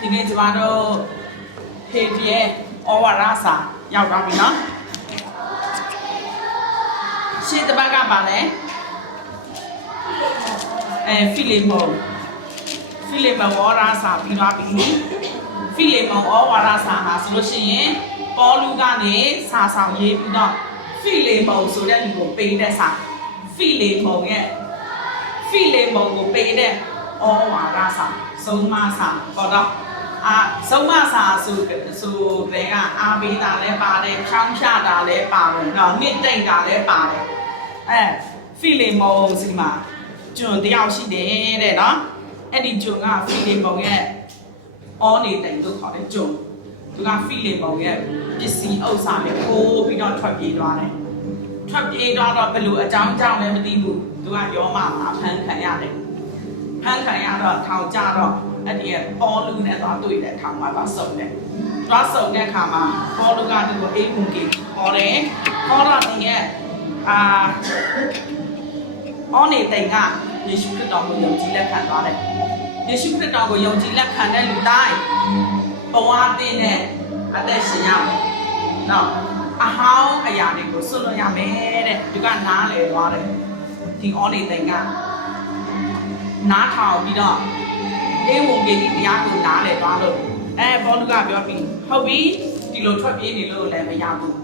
ဒီနေ့ကျမတို့ဖေးရဲ့ဩဝါဒစာရောက်သွားပြီနော်ရှင်းတစ်ပတ်ကပါလဲဖိလိမုန်ဩဝါဒစာပြီးသွားပြီဖိလိမုန်ဩဝါဒစာဟာဆိုလို့ရှိရင်ပေါလုကနေစာဆောင်ရေးပြီးတော့ဖိလိမုန်ဆိုတဲ့လူကိုပေးတဲ့စာဖိလိမုန်ကိုပေးတဲ့ဩဝါဒစာဆုံးမစာပေါ့တော့ဆုံးမစာဆိုတဲ့ကအာဘေးတာလည်းပါတယ်ချောင်းချတာလည်းပါတယ်နော်နှစ်တိတ်တာလည်းပါတယ်ဖိလိမုန်စီမှာကျွန်တယောက်ရှိတယ်တဲ့နော်အဲ့ဒီကျွန်ကဖိလိမုန်ရဲ့အောနေတိတ်လို့ခေါ်တယ်ကျွန်သူကဖိလိမုန်ရဲ့ပစ္စည်းဥစ္စာနဲ့ပိုးပြီးတော့ထွက်ပြေးသွားတယ်ထွက်ပြေးသွားတော့ဘယ်လိုအကြောင်းကြောင့်လဲမသိဘူးသူကယောမမှာဖမ်းခံရတယ်ဖမ်းခံရတော့ထောင်ကြတော့အဲ့ဒီပေါလုနဲ့သွားတွေ့တဲ့ထောင်မှာသွားဆုံတယ်သွားဆုံတဲ့အခါမှာပေါလုကသူ့ကိုအိမ်ဝင်ကြီးခေါ်တယ်ခေါ်တော့ဒီရဲ့အောနေတိတ်ကယေရှုခရစ်တော်ကိုယုံကြည်လက်ခံသွားတယ်ယေရှုခရစ်တော်ကိုယုံကြည်လက်ခံတဲ့လူတိုင်းဘဝတည်နဲ့အသက်ရှင်ရမယ်နော်အဟောင်းအရာတွေကိုဆွလွတ်ရမယ်တဲ့သူကနားလေသွားတယ်ဒီအောနေတိတ်ကနားထောင်ပြီးတော့အေးဝင်ကြီးတရားကိုနားလေသွားလို့ဘောလူကပြောပြီးဟုတ်ပြီဒီလိုထွက်ပြေးနေလို့လည်းမရဘူး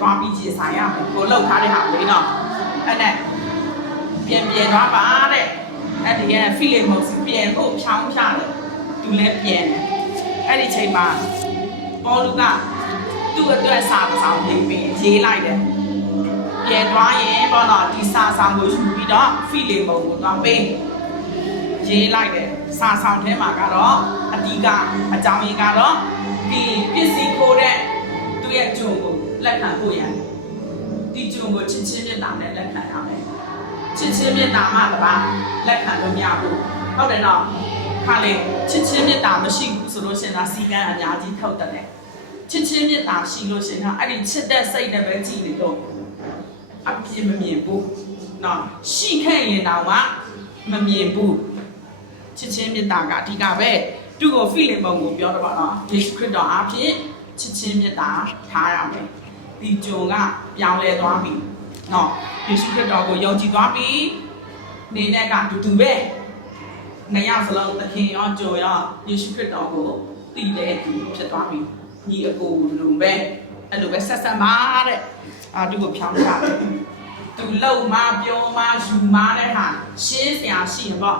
သွားပြီးခြေဆိုင်ရမယ်ကိုလှုပ်ထားတဲ့ဟာလေးတော့အဲ့နဲ့ပြန်သွားပါတဲ့အဲ့ဒီကဖိလိမုန်ပြန်ဖို့ဖြောင်းဖြတယ်သူလည်းပြန်တယ်အဲ့ဒီချိန်မှာဘောလူကသူ့အတွက်စာဆောင်ရေးလိုက်တယ်ပြန်သွားရင်ပေါ့နော်ဒီစာဆောင်ကိုယူပြီးတော့ဖိလိမုန်ကိုသွားပေးရေးလိုက်တယ်စာဆောင်ထဲမှာကတော့အဓိကအကြောင်းရင်းကတော့ဒီပစ္စည်းခိုးတဲ့သူ့ရဲ့ဂျုံကိုလက်ခံဖို့ရန်ဒီဂျုံကိုချစ်ချင်းမြတ်တာနဲ့လက်ခံရမယ်ချစ်ချင်းမြတ်တာမှတပါလက်ခံလို့မရဘူးဟုတ်တယ်နော်ခါလေချစ်ချင်းမြတ်တာမရှိဘူးဆိုလို့ရှင်သာစီကံအများကြီးထုတ်တယ်ချစ်ချင်းမြတ်တာရှိလို့ရှင်ကအဲ့ဒီချစ်တဲ့စိတ်နဲ့ပဲကြည်နေတော့အပြည့်မမြင်ဘူးနော်ရှိခဲ့ရင်တော့မမြင်ဘူးချစ်ချင်းမြတ်တာကအဓိကပဲသူ့ကိုဖိလိမုန်ကိုပြောတော့ပါတော့ယေရှုခရစ်တော်အားဖြင့်ချစ်ချင်းမြတ်တာထားရမယ်ဒီဂျုံကပြောင်းလဲသွားပြီနော်ယေရှုခရစ်တော်ကိုယုံကြည်သွားပြီနေနဲ့ကတူပဲနှစ်ယောက်စလုံးသခင်ရောဂျုံရောယေရှုခရစ်တော်ကိုတည်တဲ့သူဖြစ်သွားပြီညီအကိုလူပဲအဲ့လိုပဲဆက်ပါတဲ့သူကိုဖြောင်းချတယ်သူလုံမပြောမယူမတဲ့ဟာရှင်းစရာရှိရင်ပေါ့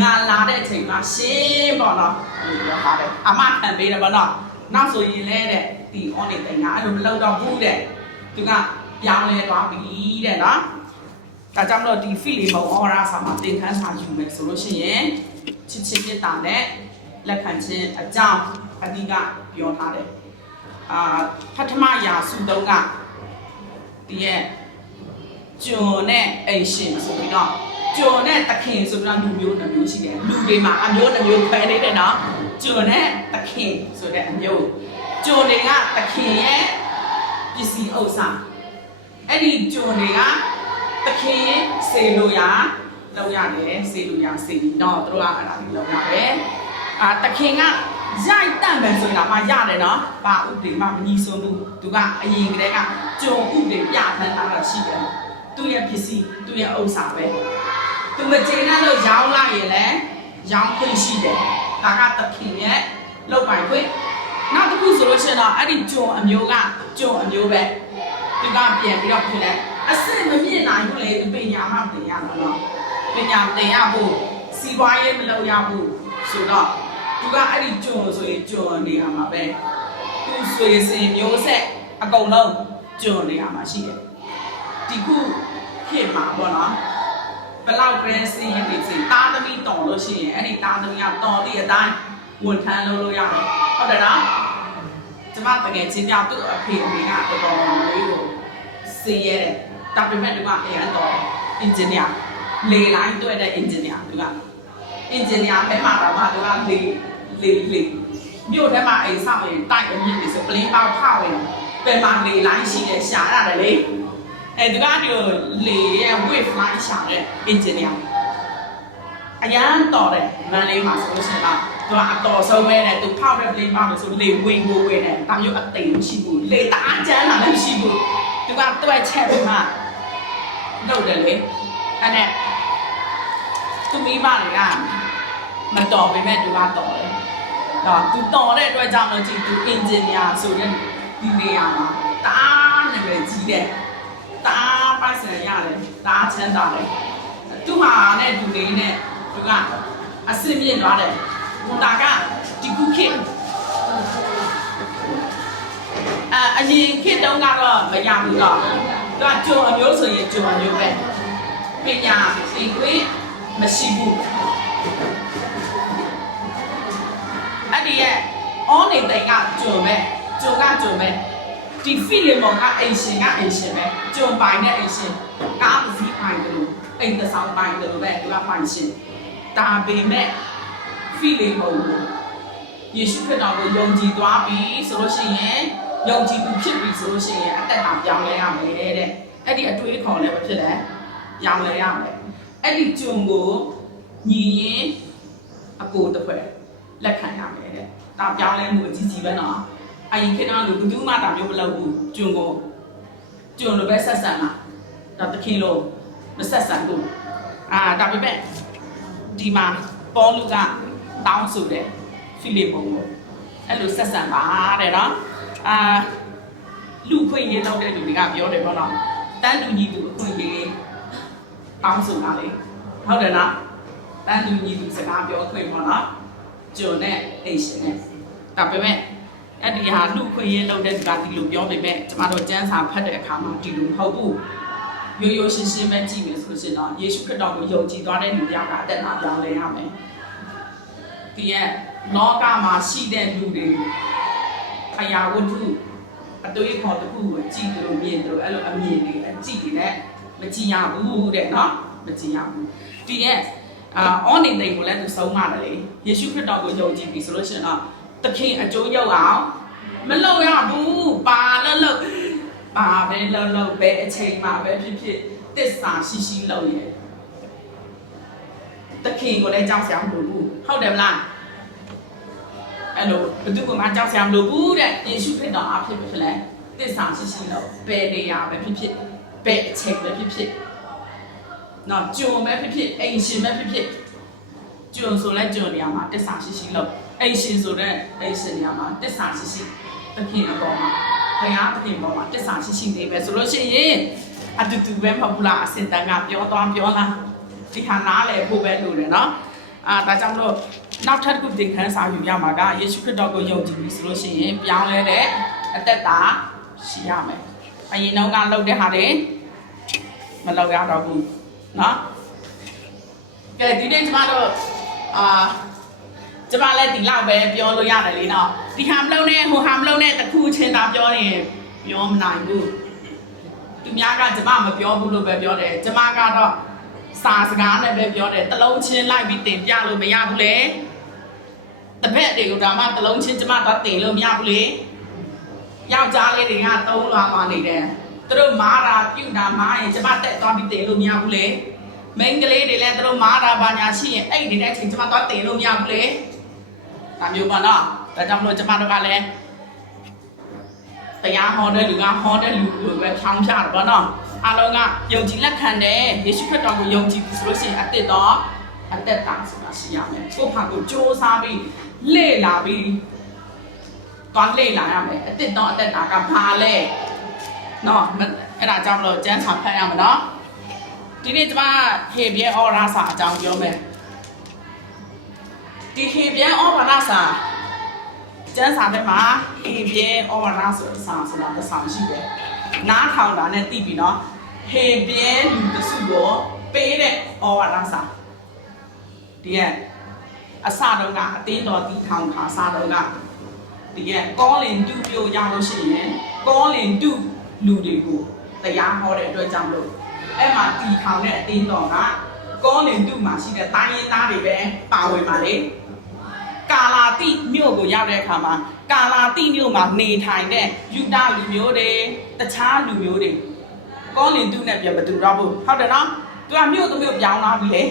ငါလာတဲ့အချိန်မှာရှင်းပေါ့နော်ပြောပါတယ်အမခံပေးတယ်ပေါ့နော်နောက်ဆိုရင်လဲတဲ့ဒီအော်နေတိုင်ကအဲ့လိုမလုပ်တော့ဘူးတဲ့သူကပြောင်းလဲသွားပြီတဲ့နော်ဒါကြောင့်မလို့ဒီဖိလိမုန်ဩဝါဒစာမှာသင်ခန်းစာယူမယ်ဆိုလို့ရှိရင်ချစ်ချင်းမြတ်တာနဲ့လက်ခံခြင်းအကြောင်းအဓိကပြောထားတယ်ပထမရာစုတုန်းကဒီရဲ့ကျွန်နဲ့အိမ်ရှင်ဆိုပြီးတော့ကျွန်နဲ့သခင်ဆိုပြီးတော့လူမျိုးတစ်မျိုးရှိတယ်လူတွေမှာအမျိုးတစ်မျိုးခွဲနေတယ်နော်ကျွန်နဲ့သခင်ဆိုတဲ့အမျိုးကျွန်တွေကသခင်ရဲ့ပစ္စည်းဥစ္စာအဲ့ဒီကျွန်တွေကသခင်စေလို့ရလောက်ရတယ်စေလို့ရစေတော့တို့ကအဲ့ဒါကြီးလောက်ရတယ်သခင်ကရိုက်တန့်မယ်ဆိုတာမှရတယ်နော်ဘာဥပဒေမှမညီစွန်းဘူးသူကအရင်ကတည်းကကျွန်ဥပဒေပြထမ်းထားတာရှိတယ်သူ့ရဲ့ပစ္စည်းသူ့ရဲ့ဥစ္စာပဲသူမကျေနပ်လို့ရောင်းလိုက်ရင်လည်းရောင်းခွင့်ရှိတယ်ဒါကသခင်ရဲ့လောက်ပိုင်ခွင့်နောက်တစ်ခုဆိုလို့ရှိရင်တော့အဲ့ဒီကျွန်အမျိုးကကျွန်အမျိုးပဲသူကပြန်ပြီးတော့ဖြစ်တယ်အစ်စ်မမြင်နိုင်ဘူးလေသူပညာမှတင်ရမှာနော်ပညာတင်ရဖို့စီးပွားရေးမလုပ်ရဘူးဆိုတော့သူကအဲ့ဒီကျွန်ဆိုရင်ကျွန်နေရမှာပဲသူဆွေစဉ်မျိုးဆက်အကုန်လုံးကျွန်နေရမှာရှိတယ်ဒီခုခေတ်မှာပေါ့နော်ဘလောက်ပဲစီးရင်ဒီစီတားသမီးတော်လို့ရှိရင်အဲ့ဒီတားသမီးကတော်သည့်အတိုင်းဝန်ထမ်းလုပ်လို့ရတယ်ဟုတ်တယ်နော်ကျမတကယ်ချင်းပြောက်သူ့အဖေအမေကတော်တော်လေးကိုစီးရဲတယ်ဒါပေမဲ့သူကအရင်တော့အင်ဂျင်နီယာလေလိုင်းတွေ့တဲ့အင်ဂျင်နီယာသူကအင်ဂျင်နီယာပဲမှာတော့သူကလေမြို့ထဲမှာအိမ်ဆောက်ရင်တိုက်အမြင့်နေဆိုပလင်းပေါက်ဖောက်ရင်ပဲမှာလေလိုင်းရှိတယ်ရှာရတယ်လေသူကဒီလေရဲ့ wave line ရှာတဲ့ engineer အရန်တော်တယ်မန်လေးမှာဆိုလို့ရှိရင် သူကအတော်ဆုံးပဲနဲ့သူဖောက်တဲ့ play မှာဆိုလေဝင်ကိုဝင်တယ်ဒါမျိုးအသိမရှိဘူးလေတအားကျန်းလာလည်းမရှိဘူးသူကတွက်ချက်ပြီးမှလုပ်တယ်လေအဲ့နဲ့သူမိမတွေကမတော်ပေမဲ့သူကတော်တယ်ဒါသူတော်တဲ့အတွက်ကြောင့်လို့ကြည့်သူ engineer ဆိုတဲ့ဒီနေရာမှာတအားနာမည်ကြီးတယ်တအားပိုက်ဆံရတယ်တအားချမ်းသာတယ်သူဟာနဲ့သူလေးနဲ့သူကအစင်းမြင့်သွားတယ်ဒါကဒီခုခေတ်အရင်ခေတ်တုန်းကတော့မရဘူးတော့သူကဂျုံအမျိုးဆိုရင်ဂျုံအမျိုးပဲပညာသင်ခွင့်မရှိဘူးအဲ့ဒီရဲ့အော်နေတဲ့ကဂျုံပဲဂျုံကဂျုံပဲဒီဖီလီမောင်ကအိမ်ရှင်ကအိမ်ရှင်ပဲဂျုံပိုင်တဲ့အိမ်ရှင်ကားပစည်းပိုင်တယ်လို့အိမ်သဆောင်ပိုင်တယ်လို့ပဲသူကပိုင်ရှင်ဒါပေမဲ့ဖီလီမောင်ယေရှုခရစ်တော်ကိုယုံကြည်သွားပြီဆိုလို့ရှိရင်ယုံကြည်သူဖြစ်ပြီဆိုလို့ရှိရင်အသက်ဟာပြောင်းလဲရမယ်တဲ့အဲ့ဒီအတွေးအခေါ်လည်းပဲဖြစ်တယ်ပြောင်းလဲရမယ်အဲ့ဒီဂျုံကိုညီရင်အကိုတစ်ဖွဲ့လက်ခံရမယ်တဲ့ဒါပြောင်းလဲမှုအကြီးကြီးပဲနော်အရင်ခေတ်ကလူဘယ်သူမှဒါမျိုးမလုပ်ဘူးဂျုံလိုပဲဆက်ဆံတာဒါတခင်လို့မဆက်ဆံဘူးဒါပေမဲ့ဒီမှာပေါလုကတောင်းဆိုတယ်ဖိလိပ္ပုကိုအဲ့လိုဆက်ဆံပါတဲ့နော်လူခွင့်ရေးလုပ်တဲ့လူတွေကပြောတယ်ပေါ့နော်တန်းလူညီသူအခွင့်ရေးတောင်းဆိုတာလေဟုတ်တယ်နော်တန်းလူညီသူစကားပြောခွင့်ပေါ့နော်ဂျုံနဲ့အိမ်ရှင်နဲ့ဒါပေမဲ့အဲ့ဒီဟာလူခွင့်ရေးလုပ်တဲ့သူကဒီလိုပြောပေမဲ့ကျမတို့ကျမ်းစာဖတ်တဲ့အခါမှာဒီလိုမဟုတ်ဘူးရိုးရိုးရှင်းရှင်းပဲကြည့်မယ်ဆိုလို့ရှိရင်တော့ယေရှုခရစ်တော်ကိုယုံကြည်သွားတဲ့လူတွေကအသက်တာပြောင်းလဲရမယ်ဒီရဲ့လောကမှာရှိတဲ့လူတွေအရာဝတ္ထုအတွေ့အခေါ်တစ်ခုကိုကြည့်တယ်လို့မြင်တယ်လို့အဲ့လိုအမြင်တွေအကြည့်တွေနဲ့မကြည့်ရဘူးတဲ့နော်မကြည့်ရဘူးဒီရဲ့အော်နေတဲ့ကိုလည်းသူဆုံးမတယ်လေယေရှုခရစ်တော်ကိုယုံကြည်ပြီဆိုလို့ရှိရင်တော့သခင်အကျိုးရောက်အောင်မလုပ်ရဘူးပါလို့ပါပဲလို့ပဲအချိန်မှာပဲဖြစ်တစ္ဆာရှိလုပ်ရသခင်ကိုလည်းကြောက်စရာမလိုဘူးဟုတ်တယ်မလားအဲ့လိုဘယ်သူမှကြောက်စရာမလိုဘူးတဲ့ယေရှုခရစ်တော်အဖြစ်ပဲဖြစ်လဲတစ္ဆာရှိလို့ဘယ်နေရာပဲဖြစ်ဘယ်အချိန်ပဲဖြစ်နော်ဂျုံပဲဖြစ်အိမ်ရှင်ပဲဖြစ်ဂျုံဆိုလဲဂျုံနေရာမှာတစ္ဆာရှိလို့အိမ်ရှင်ဆိုတဲ့အိမ်ရှင်နေရာမှာတစ္ဆာရှိသခင်အပေါ်မှာဘုရားသခင်ပေါ်မှာတစ္ဆာရှိနေပဲဆိုလို့ရှိရင်အတူတူပဲမဟုတ်ဘူးလားအစင်တန်ကပြောသွားပြောလားဒီဟာနားလေဖို့ပဲလို့လေနော်ဒါကြောင့်လို့နောက်ထပ်တစ်ခုသင်ခန်းစာယူရမှာကယေရှုခရစ်တော်ကိုယုံကြည်ပြီဆိုလို့ရှိရင်ပြောင်းလဲတဲ့အသက်တာရှိရမယ်အရင်တော့ကလုပ်တဲ့ဟာတွေမလုပ်ရတော့ဘူးနော်ကဲဒီနေ့ကျမတို့ကျမလည်းဒီလောက်ပဲပြောလို့ရတယ်လေနော်ဒီဟာမလုပ်နဲ့ဟိုဟာမလုပ်နဲ့တခုချင်းတာပြောရင်ပြောမနိုင်ဘူးသူများကကျမမပြောဘူးလို့ပဲပြောတယ်ကျမကတော့စာစကားနဲ့ပဲပြောတယ်တလုံးချင်းလိုက်ပြီးတင်ပြလို့မရဘူးလေတပည့်တွေကိုဒါမှတလုံးချင်းကျမတော့တင်လို့မရဘူးလေယောက်ျားလေးတွေကသုံးလွှာမှနေတယ်သူတို့မားတာပြုတ်တာမားရင်ကျမတက်သွားပြီးတင်လို့မရဘူးလေမိန်းကလေးတွေလည်းသူတို့မားတာဘာညာရှိရင်အဲ့ဒီတဲ့အချိန်ကျမတော့တင်လို့မရဘူးလေဒါမျိုးပါနော်ဒါကြောင့်မလို့ကျမတို့ကလည်းတရားဟောတဲ့လူကဟောတဲ့လူလိုပဲဖြောင်းပြတယ်ပေါ့နော်အားလုံးကယုံကြည်လက်ခံတယ်ယေရှုခရစ်တော်ကိုယုံကြည်ဆိုလို့ရှိရင်အသက်တာဆိုတာရှိရမယ်ကိုယ့်ဘာကိုစ조사ပြီးလေ့လာပြီးသွားလေ့လာရမယ်အသက်တာကဘာလဲနော်အဲ့ဒါကြောင့်မလို့ကျမ်းစာဖတ်ရမှာနော်ဒီနေ့ကျမဟေပြဲဩရာစာအကြောင်းပြောမယ်ဒီဟေပြဲဩရာစာကျမ်းစာထဲမှာဟေပြဲဩရာဆိုတာတစ်ဆောင်ရှိတယ်နားထောင်တာနဲ့သိပြီနော်ဟေပြဲလူတစုကိုပေးတဲ့ဩရာစာဒီရဲ့အစတုန်းကအတင်းတော်တီထောင်ခါစတုန်းကဒီရဲ့ကောလင်တူပြိုရလို့ရှိရင်ကောလင်တူလူတွေကိုတရားဟောတဲ့အတွက်ကြောင့်လို့အဲ့မှာတီထောင်တဲ့အတင်းတော်ကကောလင်တူမှာရှိတဲ့တိုင်းရင်းသားတွေပဲပါဝင်ပါလေကာလာတိမြို့ကိုရောက်တဲ့အခါမှာကာလာတိမြို့မှာနေထိုင်တဲ့ယူဒလူမျိုးတွေတခြားလူမျိုးတွေကောလင်တူနဲ့ပြန်မတူတော့ဘူးဟုတ်တယ်နော်သူကမြို့တစ်မြို့ပြောင်းလာပြီလေ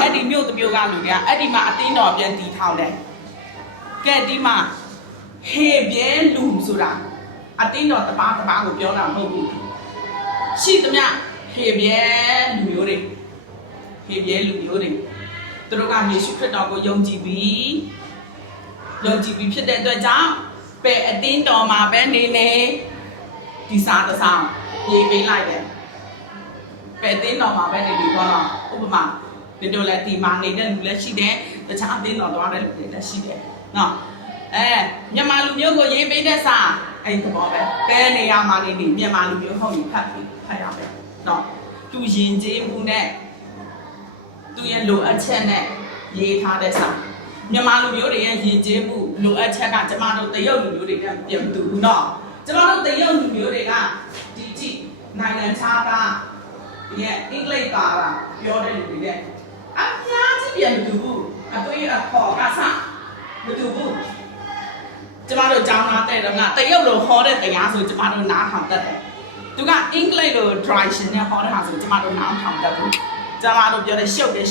အဲ့ဒီမြို့တစ်မြို့ကလူတွေကအဲ့ဒီမှာအတင်းတော်ပြန်တီထောင်တယ် ကဲဒီမှာဟေပြဲလူဆိုတာအတင်းတော်တပါးကိုပြောတာမဟုတ်ဘူးရှိသမျှဟေပြဲလူမျိုးတွေဟေပြဲလူမျိုးတွေသူတို့ကယေရှုခရစ်တော်ကိုယုံကြည်ပြီးဖြစ်တဲ့အတွက်ကြောင့်ပဲအတင်းတော်မှာပဲနေနေဒီစားတစ်စားရေးပေးလိုက်တယ်ပဲအတင်းတော်မှာပဲနေပြီးတော့ဥပမာဒီလိုလဲဒီမှာနေတဲ့လူလည်းရှိတယ်တခြားအတင်းတော်သွားတဲ့လူတွေလည်းရှိတယ်နော်မြန်မာလူမျိုးကိုရေးပေးတဲ့စာအဲ့ဒီဘောပဲဘယ်နေရာမှာနေမြန်မာလူမျိုးဟုတ်ရင်ဖတ်ရမယ်နော်သူယဉ်ကျေးမှုနဲ့သူရဲ့လိုအပ်ချက်နဲ့ရေးထားတဲ့စာမြန်မာလူမျိုးတွေရဲ့ယဉ်ကျေးမှုလိုအပ်ချက်ကကျမတို့တရုတ်လူမျိုးတွေနဲ့ပြန်တူဘူးနော်ကျမတို့တရုတ်လူမျိုးတွေကဒီကြည့်နိုင်ငံခြားကဒီရဲ့အင်္ဂလိပ်ပါတာပြောတဲ့လူတွေနဲ့အများကြီးပြန်တူဘူးအတွေးအခေါ်ကစမတူဘူးကျမတို့ကျောင်းသားတဲ့တော့ကတရုတ်လိုဟောတဲ့တရားဆိုကျမတို့နားထောင်တတ်တယ်သူကအင်္ဂလိပ်လို tradition နဲ့ဟောတဲ့ဟာဆိုကျမတို့နားထောင်တတ်ဘူးကျမတို့ပြောတဲ့ရှုပ်တယ်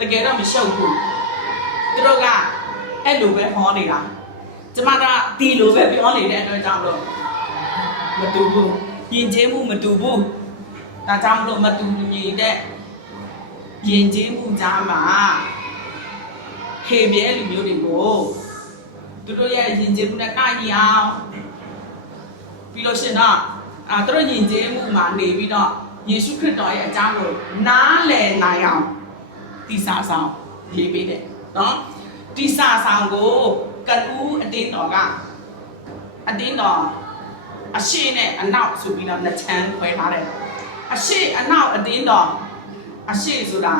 တကယ်တော့မရှုပ်ဘူးသူတို့ကအဲ့လိုပဲဟောနေတာကျမကဒီလိုပဲပြောနေတဲ့အတွက်ကြောင့်လို့မတူဘူးယဉ်ကျေးမှုမတူဘူးဒါကြောင့်မလို့မတူညီတဲ့ယဉ်ကျေးမှုကြားမှာဟေပြဲလူမျိုးတွေကိုသူတို့ရဲ့ယဉ်ကျေးမှုနဲ့ကိုက်ညီအောင်ပြီးလို့ရှိရင်တော့သူတို့ယဉ်ကျေးမှုမှာနေပြီးတော့ယေရှုခရစ်တော်ရဲ့အကြောင်းကိုနားလည်နိုင်အောင်တိစာဆောင်ရေးပေးတယ်နော်တိစာဆောင်ကိုကတူးအတင်းတော်ကအတင်းတော်အရှိနဲ့အနောက်ဆိုပြီးတော့နှစ်ချမ်းခွဲထားတယ်အရှိအနောက်အတင်းတော်အရှိဆိုတာ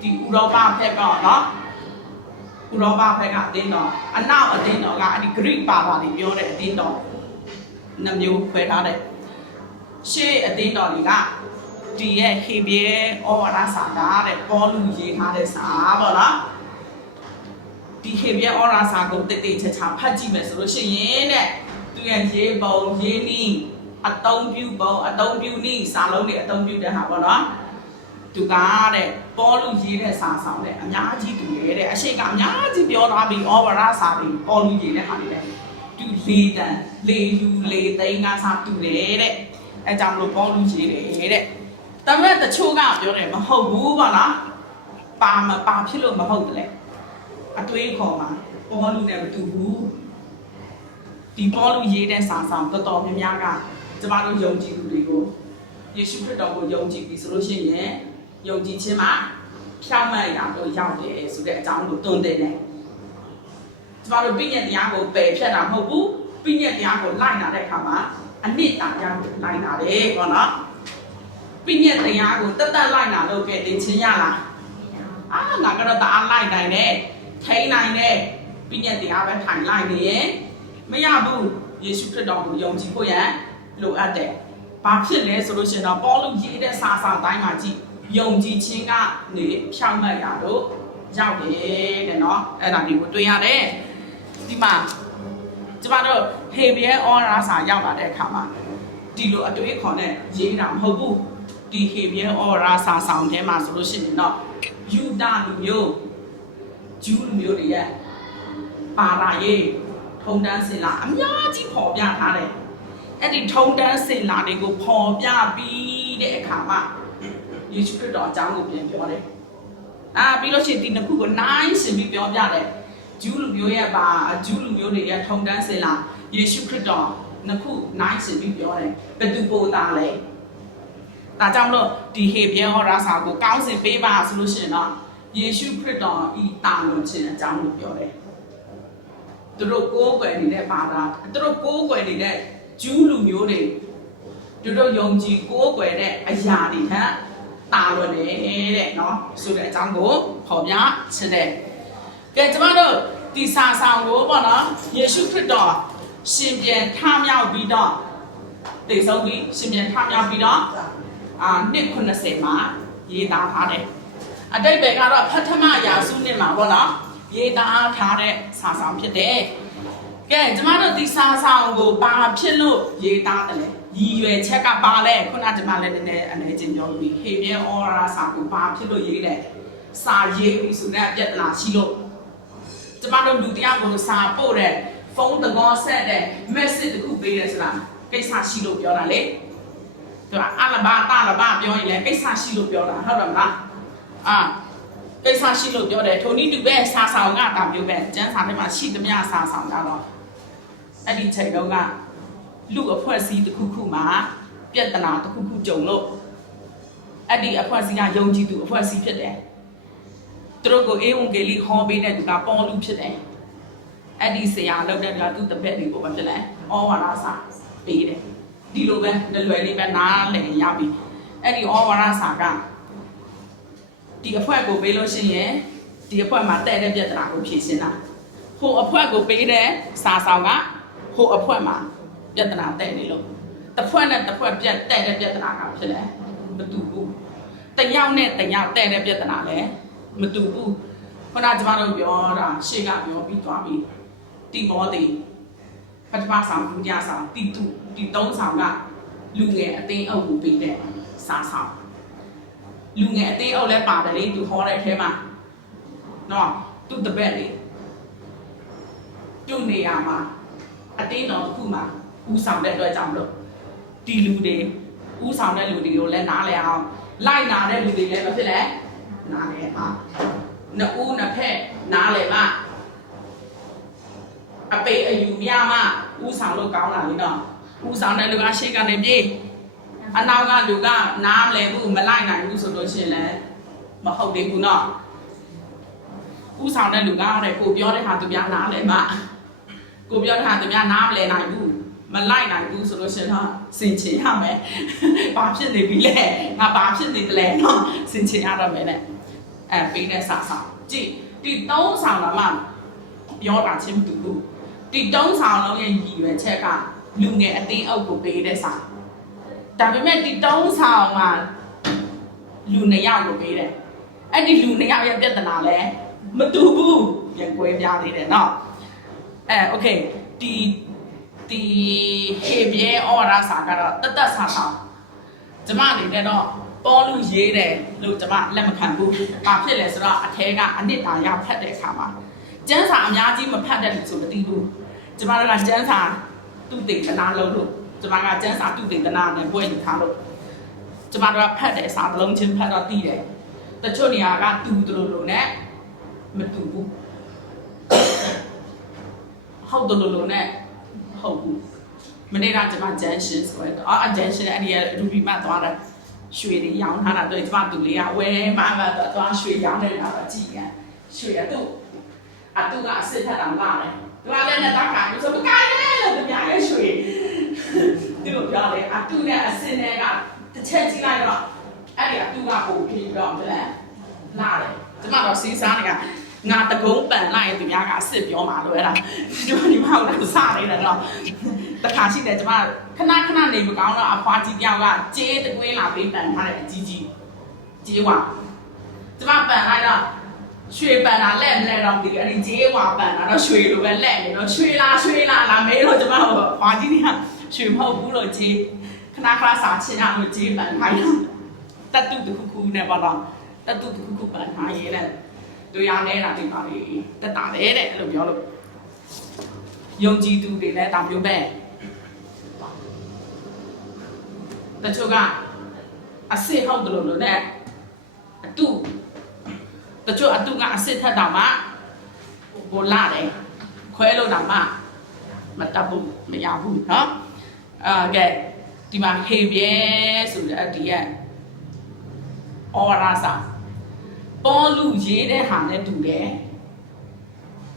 ဒီဥရောပဘက်ပေါ့နော်ဥရောပဘက်ကအတင်းတော်အနောက်အတင်းတော်ကအဲ့ဒီ Greek ဘာသာတွေပြောတဲ့အတင်းတော်နှမျိုးခွဲထားတယ်ရှေ့အတင်းတော်တွေကဒီရဲ့ဟေဘရဲဩဝါဒစာကတဲ့ပေါလုရေးထားတဲ့စာပေါ့နော်ဒီဟေဘရဲဩဝါဒစာကိုတိတ်တိတ်ချာချာဖတ်ကြည့်မယ်ဆိုလို့ရှိရင်တဲ့သူရဲ့ရေးပုံရေးနည်းအသုံးပြုပုံအသုံးပြုနည်းစာလုံးတွေအသုံးပြုတဲ့ဟာပေါ့နော်သူကတဲ့ပေါလုရေးတဲ့စာဆောင်တဲ့အများကြီးတူတယ်တဲ့အရှိကအများကြီးပြောထားပြီးဩဝါဒစာတွေပေါလုရေးတဲ့ဟာတွေလည်းတူလေးတန်လေးယူလေးသိန်းကစားတူတယ်တဲ့အဲကြောင့်မလို့ပေါလုရေးတယ်တဲ့တမန်တချို့ကပြောတယ်မဟုတ်ဘူးပေါ့နော်ပါဖြစ်လို့မဟုတ်တယ်လေအတွေးခေါ်မှာပေါလုနဲ့မတူဘူးဒီပေါလုရေးတဲ့စာဆောင်တော်တော်များများကကျမတို့ယုံကြည်သူတွေကိုယေရှုခရစ်တော်ကိုယုံကြည်ပြီဆိုလို့ရှိရင်ယုံကြည်ခြင်းမှာဖြောင့်မတ်ရာကိုရောက်တယ်ဆိုတဲ့အကြောင်းကိုတွန်းတင်တယ်ကျမတို့ပြည့်ညက်တရားကိုပယ်ဖြတ်တာမဟုတ်ဘူးပြည့်ညက်တရားကိုလိုက်နာတဲ့အခါမှာအနစ်တာရကိုလိုက်နာတယ်ပေါ့နော်ပြည့်ညက်တရားကိုတက်လိုက်နာလို့ကဲတင်ချင်းရလားငါကတော့တအားလိုက်နိုင်တယ်ထိန်းနိုင်တယ်ပြည့်ညက်တရားပဲထိုင်လိုက်နေရင်မရဘူးယေရှုခရစ်တော်ကိုယုံကြည်ဖို့ရန်လိုအပ်တယ်ဘာဖြစ်လဲဆိုလို့ရှိရင်တော့ပေါလုရေးတဲ့စာဆောင်တိုင်းမှာကြည့်ယုံကြည်ခြင်းကနေဖြောင့်မတ်ရာတို့ရောက်တယ်တဲ့နော်အဲ့ဒါတွေကိုတွေ့ရတယ်ဒီမှာကျမတို့ဟေဘရဲဩရာစာရောက်လာတဲ့အခါမှာဒီလိုအတွေ့အခေါ်နဲ့ရေးတာမဟုတ်ဘူးဒီဟေဘရဲဩရာစာဆောင်ထဲမှာဆိုလို့ရှိရင်တော့ယူဒလူမျိုးဂျူးလူမျိုးတွေရဲ့ပါရာရေးထုံတန်းစင်လာအများကြီးပေါ်ပြထားတယ်အဲ့ဒီထုံတန်းစင်လာတွေကိုပေါ်ပြပြီးတဲ့အခါမှာယေရှုခရစ်တော်အကြောင်းကိုပြန်ပြောတယ်ပြီးလို့ရှိရင်ဒီနှစ်ခုကိုနိုင်စင်ပြီးပြောပြတယ်ဂျူးလူမျိုးရဲ့ဂျူးလူမျိုးတွေရဲ့ထုံတန်းစင်လာယေရှုခရစ်တော်နှစ်ခုနိုင်စင်ပြီးပြောတယ်ဘယ်သူပို့တာလဲဒါကြောင့်မလို့ဒီဟေဘရဲဟောရာစာကိုကောင်းစင်ပေးပါဆိုလို့ရှိရင်တော့ယေရှုခရစ်တော်ဤတာဝန်ခြင်းအကြောင်းကိုပြောတယ်သူတို့ကိုးကွယ်နေတဲ့ဘာသာသူတို့ကိုးကွယ်နေတဲ့ဂျူးလူမျိုးတွေသူတို့ယုံကြည်ကိုးကွယ်တဲ့အရာတွေဟမ်တာလွန်တယ်တဲ့နော်ဆိုတဲ့အကြောင်းကိုဖော်ပြချင်တယ်ကဲကျမတို့ဒီစာဆောင်ကိုပေါ့နော်ယေရှုခရစ်တော်ရှင်ပြန်ထမြောက်ပြီးတော့တည်ဆုံးပြီးရှင်ပြန်ထမြောက်ပြီးတော့နှစ်90မှာရေးသားထားတယ်အတိတ်ပဲကတော့ပထမရာစုနှစ်မှာပေါ့နော်ရေးသားထားတဲ့စာဆောင်ဖြစ်တယ်ကဲကျမတို့ဒီစာဆောင်ကိုဘာဖြစ်လို့ရေးသားတယ်လဲရည်ရွယ်ချက်ကပါလဲခုနကကျမလည်းနည်းနည်းအနေချင်းပြောပြီးဟေဘရဲဩရာစာကိုဘာဖြစ်လို့ရေးလဲစာရေးပြီးဆိုတဲ့အပြဿနာရှိလို့ကျမတို့ တို့လူတရားကိုစာပို့တဲ့ဖုန်းတကောဆက်တဲ့ message တခုပေးတယ်ဆိုတာကိစ္စရှိလို့ပြောတာလေသူကအလဘာတာလဘာပြောရင်လည်းကိစ္စရှိလို့ပြောတာဟုတ်တယ်မလားကိစ္စရှိလို့ပြောတယ်ထိုနည်းတူပဲစာဆောင်ကတာမျိုးပဲကျန်းစာထဲမှာရှိသမျှစာဆောင်ကြတော့အဲ့ဒီချိန်တုန်းကလူအဖွဲ့အစည်းတစ်ခုခုမှာပြဿနာတစ်ခုခုကြုံလို့အဲ့ဒီအဖွဲ့အစည်းကယုံကြည်သူအဖွဲ့အစည်းဖြစ်တယ်သူတို့ကိုအေဝံဂေလိဟောပေးတဲ့သူကပေါလုဖြစ်တယ်အဲ့ဒီဆရာလုပ်တဲ့ကသူတပည့်တွေကိုဘာဖြစ်လဲဩဝါဒစာပေးတယ်ဒီလိုပဲလွယ်လေးပဲနားလည်ရပြီအဲ့ဒီဩဝါဒစာကဒီအဖွဲ့ကိုပေးလို့ရှိရင်ဒီအဖွဲ့မှာတဲ့တဲ့ပြဿနာကိုဖြေရှင်းတာဟိုအဖွဲ့ကိုပေးတဲ့စာဆောင်ကဟိုအဖွဲ့မှာပြဿနာတဲ့နေလို့တစ်ဖွဲ့နဲ့တစ်ဖွဲ့တဲ့တဲ့ပြဿနာကဖြစ်လဲမတူဘူးတယောက်နဲ့တယောက်တဲ့တဲ့ပြဿနာလည်းမတူဘူးခုနကကျွန်တော်တို့ပြောတာရှေ့ကပြောပြီးသွားပြီတိမောသေပထမဆောင်ဒုတိယဆောင်တိတုဒီသုံးဆောင်ကလူငယ်အသိအုပ်ကိုပေးတဲ့စာဆောင်လူငယ်အသေးအုပ်လည်းပါတယ်လေသူဟောတဲ့အထဲမှာနော်သူတပည့်လေသူ့နေရာမှာအတင်းတော်တစ်ခုမှာဦးဆောင်တဲ့အတွက်ကြောင့်လို့ဒီလူတွေဦးဆောင်တဲ့လူတွေကိုလည်းနားလည်အောင်လိုက်နာတဲ့လူတွေလည်းမဖြစ်လဲနားလည်အောင်နှစ်ဦးနှစ်ဖက်နားလည်မှအပေအယူမြမှဦးဆောင်လို့ကောင်းတာလေနော်ဦးဆောင်တဲ့လူကရှေ့ကနေပြေးအနောက်ကလူကနားမလဲဘူးမလိုက်နိုင်ဘူးဆိုလို့ရှိရင်လည်းမဟုတ်သေးဘူးเนาะဥဆောင်တဲ့လူကတဲ့ကိုပြောတဲ့ဟာသူများနားလဲမှကိုပြောတဲ့ဟာသူများနားမလဲနိုင်ဘူးမလိုက်နိုင်ဘူးဆိုလို့ရှိရင်တော့စင်ချင်ရမယ်ဘာဖြစ်နေပြီလဲငါဘာဖြစ်နေတယ်လဲเนาะစင်ချင်ရတော့မယ်နဲ့ပေးတဲ့စာဆောင်ကြည့်ဒီသုံးဆောင်တော့မှပြောတာချင်းမတူဘူးဒီသုံးဆောင်လုံးရဲ့ရည်ရွယ်ချက်ကလူငယ်အတင်းအုပ်ကိုပေးတဲ့စာဒါပေမဲ့ဒီတုံးဆောင်မှာလူနှစ်ယောက်ကိုပေးတယ်အဲ့ဒီလူနှစ်ယောက်ရဲ့ပြဿနာလည်းမတူဘူးပြန်ကွဲပြားသေးတယ်เนาะโอเคဒီဟေပြဲဩဝါဒစာကတော့တတ်စာဆောင်ကျမအနေနဲ့တော့ပေါ်လူရေးတယ်လို့ကျမလက်မခံဘူးဘာဖြစ်လဲဆိုတော့အထဲကအနစ်တာရဖတ်တဲ့အခါမှာကျန်းစာအများကြီးမဖတ်တဲ့လူဆိုမသိဘူးကျမတို့ကကျန်းစာသူ့တိတ်ကနာလုံးလို့ကျမကကျန်းစာတုတေသနာနဲ့ပွဲယူထားလို့ကျမတို့ကဖတ်တယ်စာတစ်လုံးချင်းဖတ်တော့သိတယ်တချို့နေရာကတူတူလို့နဲ့မတူဘူးဟုတ်တယ်လို့နဲ့ဟုတ်ဘူးမနေ့ကကျမဂျန်ရှင်းဆိုတော့ဂျန်ရှင်းအဲ့ဒီရူဘီမသွားတာရွှေတွေရောင်းထားတာတွေ့ကျမတူလေးကဝဲမမသွားရွှေရောင်းနေတာတော့ကြည့်ရရွှေရတူအတူကအစ်စ်ထက်တောင်လာတယ်သူကလည်းနဲ့တော့ကဘူးဆိုမကိုင်းနဲ့လို့ပြရဲရွှေသူတို့ပြောတယ်အတူနဲ့အစင်းနဲ့ကတစ်ချက်ကြည့်လိုက်တော့အဲ့ဒီအတူကပို့ပြီးတော့မလဲလာတယ်ကျမတော့စီးစားနေကငါတကုံးပန်လိုက်သူများကအစ်စ်ပြောမှာလို့အဲ့ဒါဒီမှာတော့စားနေတယ်တော့တခါရှိတယ်ကျမခဏခဏနေမကောင်းတော့အဖွားကြီးတယောက်ကကြေးတကွင်းလာပေးပန်ထားတယ်အကြီးကြီးကြေးဝါကျမပန်လိုက်တော့ရွှေပန်တာလက်မလဲတော့ဒီအဲ့ဒီကြေးဝါပန်တာတော့ရွှေလိုပဲလက်နေတော့ရွှေလားလာမေးလို့ကျမဟိုဖွားကြီးကရွှေမဟုတ်ဘူးလို့ကြေးခဏခဏစာချင်းအောင်လို့ကြေးပန်ထားတယ်တတူတခုခုနဲ့ပေါ့တော့တတူတခုခုပန်ထားရဲတဲ့တို့ရနေတာဒီပါလေတက်တာတယ်တဲ့အဲ့လိုပြောလို့ယုံကြည်သူတွေလည်းတာမျိုးပဲတချို့ကအစ်စ်ဟုတ်တယ်လို့နဲ့အတူတချို့အတူကအစ်စ်ထက်တောင်မှဘိုလာတယ်ခွဲလို့တောင်မှမတတ်ဘူးမရဘူးเนาะကဲဒီမှာဟေပြဲဆိုတဲ့ဒီရဲ့ဩဝါဒစာပေါ်လူရေးတဲ့ဟာနဲ့တူတယ်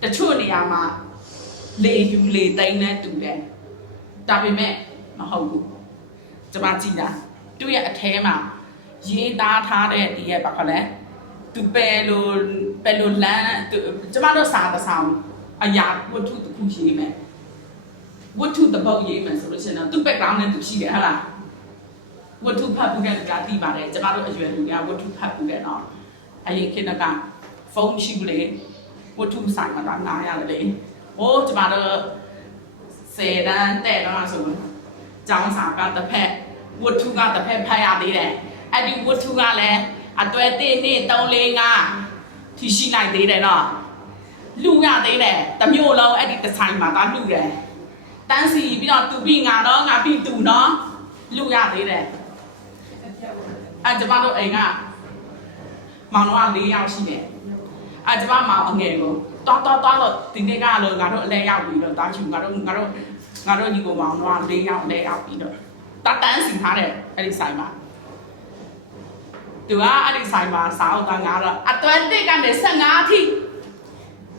တချို့နေရာမှာလေယူလေသိမ်းနဲ့တူတယ်ဒါပေမဲ့မဟုတ်ဘူးကျွန်မကြည့်တာသူ့ရဲ့အထဲမှာရေးသားထားတဲ့ဒီရဲ့ဘာခေါ်လဲသူပဲလို့လမ်းကျွန်မတို့စာတစ်ဆောင်အရာဝတ္ထုတစ်ခုရေးမယ်ဝတ္ထုတစ်ပုဒ်ရေးမယ်ဆိုလို့ရှိရင်သူ့ background နဲ့သူရှိတယ်ဟုတ်လားဝတ္ထုဖတ်ဖို့ကလည်းသိပါတယ်ကျွန်မတို့အရွယ်လူကဝတ္ထုဖတ်ဖို့လည်းတော့အရင်ခေတ်ကဖုန်းရှိဘူးလေဝတ္ထုဆိုင်မှာတော့နားရတယ်လေဟိုကျမတို့10တန်းတဲ့တော့ဆိုကျောင်းစာကတစ်ဖက်ဝတ္ထုကတစ်ဖက်ဖတ်ရသေးတယ်အဲ့ဒီဝတ္ထုကလည်းအတွဲ1 2 3 4 5ထိရှိနိုင်သေးတယ်နော် လူရသေးတယ်တမျိုးလုံးအဲ့ဒီဒီဇိုင်းမှာဒါလူတယ်တန်းစီပြီးတော့သူပြီးငါတော့ငါပြီးသူနော်လူရသေးတယ်အဲ့ကျမတို့အိမ်ကမောင်တော်က4ယောက်ရှိတယ်အဲ့ကျမမောင်အငယ်ကိုတော့တော့ဒီနေ့ကလို့ငါတို့အလဲရောက်ပြီးတော့တာချူငါတို့ညီကိုမောင်တော်က4ယောက်လဲရောက်ပြီးတော့တန်းစီထားတယ်အဲ့ဒီဆိုင်မှာသူကအဲ့ဒီဆိုင်မှာစားအောင်ငါတော့အတွဲတစ်ကနေ15အထိ